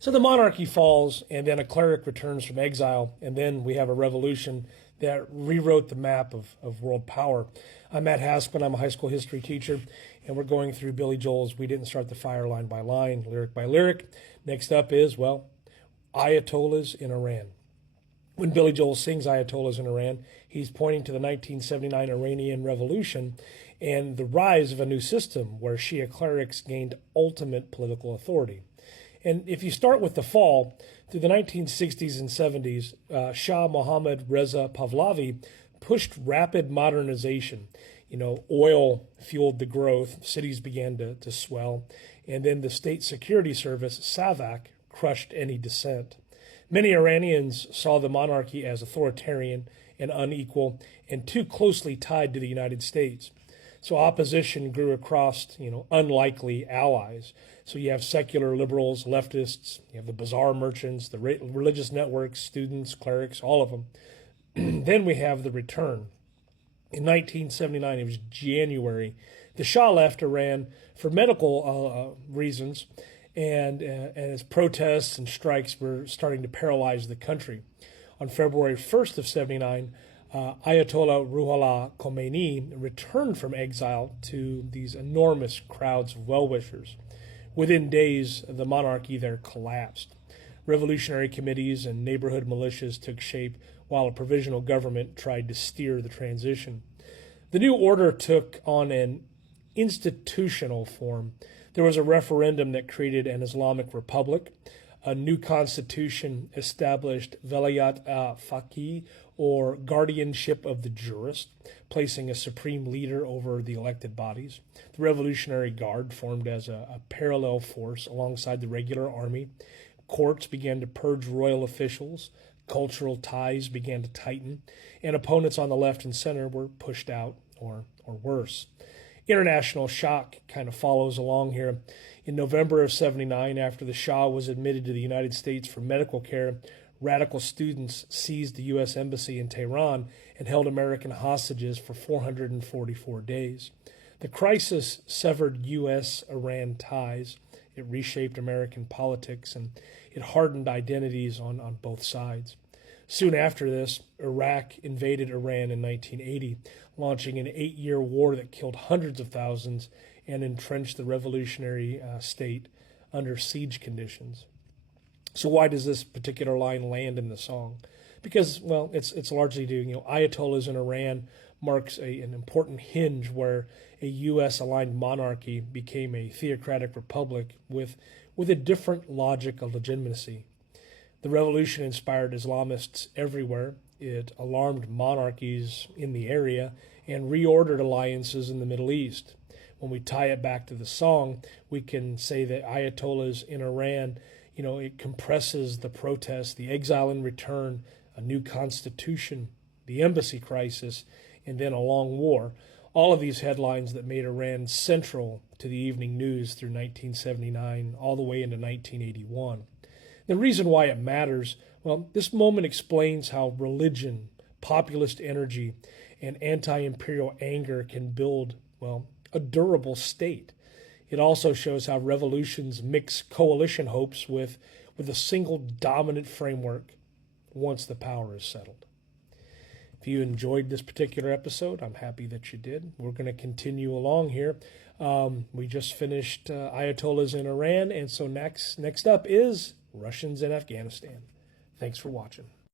So the monarchy falls, and then a cleric returns from exile, and then we have a revolution that rewrote the map of world power. I'm Matt Haspin. I'm a high school history teacher, and we're going through Billy Joel's We Didn't Start the Fire line by line, lyric by lyric. Next up is, well, Ayatollahs in Iran. When Billy Joel sings Ayatollahs in Iran, he's pointing to the 1979 Iranian Revolution and the rise of a new system where Shia clerics gained ultimate political authority. And if you start with the fall, through the 1960s and 70s, Shah Mohammad Reza Pahlavi pushed rapid modernization. Oil fueled the growth, cities began to swell, and then the state security service, SAVAK, crushed any dissent. Many Iranians saw the monarchy as authoritarian and unequal and too closely tied to the United States. So opposition grew across, unlikely allies. So you have secular liberals, leftists, you have the bazaar merchants, the religious networks, students, clerics, all of them. Then we have the return. In 1979, it was January, the Shah left Iran for medical reasons, and as protests and strikes were starting to paralyze the country. On February 1st of 79, Ayatollah Ruhollah Khomeini returned from exile to these enormous crowds of well-wishers. Within days, the monarchy there collapsed. Revolutionary committees and neighborhood militias took shape while a provisional government tried to steer the transition. The new order took on an institutional form. There was a referendum that created an Islamic republic. A new constitution established Velayat Faqih, or guardianship of the jurist, placing a supreme leader over the elected bodies. The Revolutionary Guard formed as a parallel force alongside the regular army. Courts began to purge royal officials. Cultural ties began to tighten, and opponents on the left and center were pushed out, or worse. International shock kind of follows along here. In November of 79, after the Shah was admitted to the United States for medical care, radical students seized the U.S. Embassy in Tehran and held American hostages for 444 days. The crisis severed U.S.-Iran ties. It reshaped American politics, and it hardened identities on both sides. Soon after this, Iraq invaded Iran in 1980, launching an 8-year war that killed hundreds of thousands and entrenched the revolutionary state under siege conditions. So why does this particular line land in the song? Because, well, it's largely due, Ayatollahs in Iran marks an important hinge where a U.S.-aligned monarchy became a theocratic republic with a different logic of legitimacy. The revolution inspired Islamists everywhere. It alarmed monarchies in the area and reordered alliances in the Middle East. When we tie it back to the song, we can say that Ayatollahs in Iran, it compresses the protests, the exile and return, a new constitution, the embassy crisis, and then a long war. All of these headlines that made Iran central to the evening news through 1979, all the way into 1981. The reason why it matters, well, this moment explains how religion, populist energy, and anti-imperial anger can build, well, a durable state. It also shows how revolutions mix coalition hopes with a single dominant framework once the power is settled. If you enjoyed this particular episode, I'm happy that you did. We're going to continue along here. We just finished Ayatollahs in Iran, and so next up is Russians in Afghanistan. Thanks for watching.